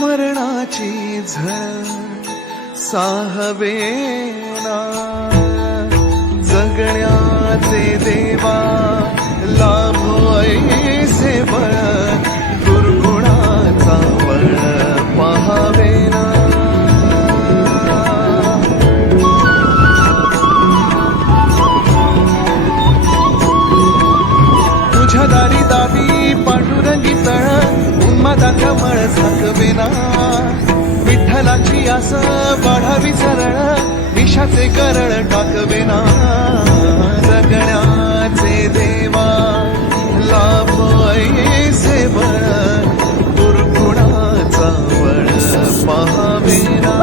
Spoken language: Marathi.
मरणाची झळ साहवेना. थकवेना विठ्ठलाची आस वाढावी सरळ विषाचे करण टाकवेना जगण्याचे देवा लाभयेचे बळ. दुर्गुणाचा वळ पाहावेना